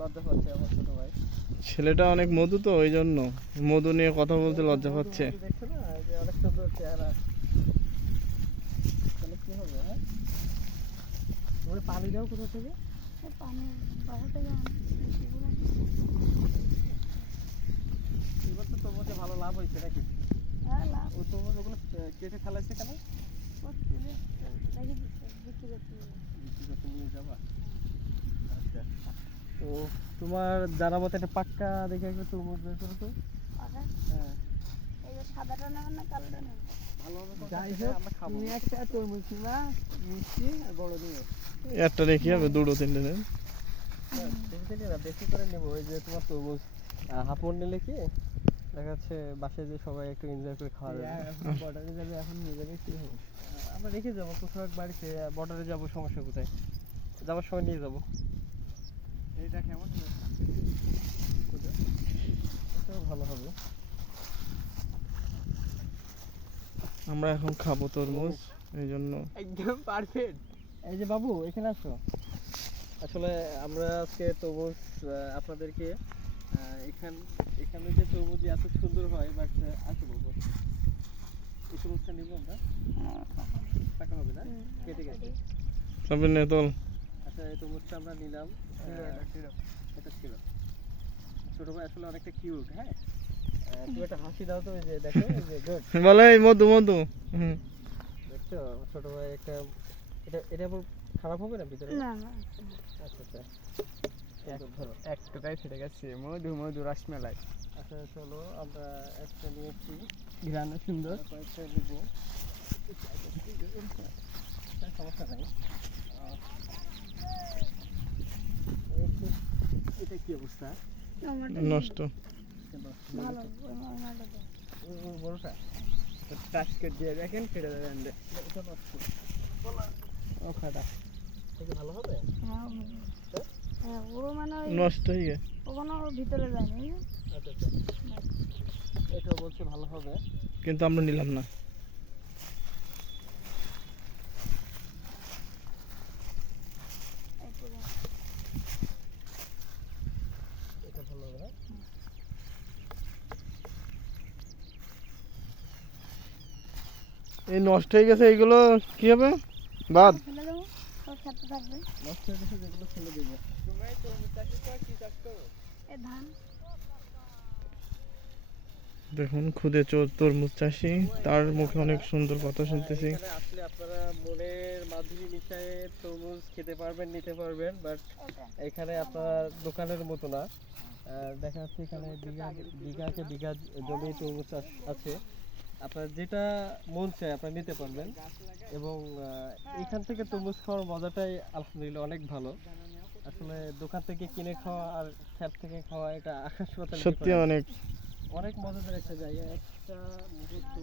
লজ্জা পাচ্ছে আমার ছোট ভাই। ছেলেটা অনেক মধু তো, ওই জন্য মধু নিয়ে কথা বলতে লজ্জা পাচ্ছে। দেখছো না যে অনেক সুন্দর চেহারা, তাহলে কি হবে? হ্যাঁ, তুমি পানি দাও কোথা থেকে? পানি বাসা থেকে এবার তো তরমুজে ভালো লাভ হয়েছে নাকি? হ্যাঁ লাভ। ওই তরমুজ ওগুলো কেটে ফেলাইছে কেন? বিক্রি করতে নিয়ে যাবা? আচ্ছা, তো তোমার জানা মতো একটা পাক্কা দেখে একটা তরমুজ বের করো তো। হ্যাঁ, এই যে সাদাটা নেবেন না কালোটা নেবেন? ভালো হবে। যাই হোক, তুমি একটা তরমুজ নিবা, মিষ্টি আর বড় নিয়ে। একটা রেখে হবে, দুটো তিনটে নেন। বেশি করে নেবো। ওই যে তোমার তরমুজ হাফন নিলে কি দেখা যাচ্ছে বাসায় যে সবাই একটু এনজয় করে খাওয়া যাবে। বর্ডারে যাবে, এখন নিয়ে যাবে কি হবে? আমরা রেখে যাবো কোথাও এক বাড়িতে। বর্ডারে যাবো, সমস্যা কোথায়? যাওয়ার সময় নিয়ে যাবো। এটা কেমন ভালো হবে। আমরা এখন খাবো তরমুজ, এই জন্য। একদম পারফেক্ট। এই যে বাবু, এখানে আসো। আসলে আমরা আজকে তরমুজ আপনাদেরকে এখানে যে তরমুজ এত সুন্দর হয়, বাট আসো বাবু, এই তরমুজটা নিব আমরা। টাকা হবে না, কেটে গেছে। তবে নে তোল। আচ্ছা, এই তরমুজটা আমরা নিলাম। এটা ছিল ছোট ভাই, আসলে অনেকটা কিউট। হ্যাঁ, তুমি একটা হাসি দাও তো। এই যে দেখো, এই যে গুড বলে এই মধু মধু। দেখছো ছোট ভাই একটা। এটা আবার খারাপ হবে না ভিতরে? না না। আচ্ছা আচ্ছা, এক টুকাই ফেটে গেছে, মধু মধু রসমেলাই। আচ্ছা চলো, আমরা একটা নিয়েছি, ঘ্রাণ সুন্দর, কয়েকটা নিব। সমস্যা নাই। এটা কি অবস্থা? নষ্ট। ভালো বড়টা টাচ করে দিয়ে দেখেন, ফেটে যাবে। এটা নষ্ট। ও খাটা, এটা ভালো হবে? হ্যাঁ ও মানে নষ্ট হয়ে গেছে। ওখানে ওর ভিতরে যায়নি। আচ্ছা আচ্ছা, এটা বলছে ভালো হবে, কিন্তু আমরা নিলাম না। এটা ভালো হবে না। এই নষ্ট হয়ে গেছে, এইগুলো কি হবে? বাদ। ফেলে দেবো, তোর খেতে থাকবে। নষ্ট হয়ে গেছে যেগুলো ফেলে দেবো। তুমি তরমুজ চাষ করো, কি চাষ করো? এ ধান। দেখুন খুদে তরমুজ চাষি, তার মুখে অনেক সুন্দর কথা শুনতেছি। এখানে আসলে আপনারা মনের মাধুরী মিশিয়ে তরমুজ খেতে পারবেন, নিতে পারবেন, বাট এখানে আপনার দোকানের মতো না। দেখা যাচ্ছে এখানে বিঘাকে বিঘা জমি তরমুজ চাষ আছে। আপনার যেটা মন চায় আপনারা নিতে পারবেন, এবং এখান থেকে তরমুজ খাওয়ার মজাটাই আলহামদুলিল্লাহ অনেক ভালো। আসলে দোকান থেকে কিনে খাওয়া আর ক্ষেত থেকে খাওয়া, এটা আকাশ পাতাল সত্যি difference। অনেক অনেক মজাদার একটা জায়গা, একটা মুহূর্ত।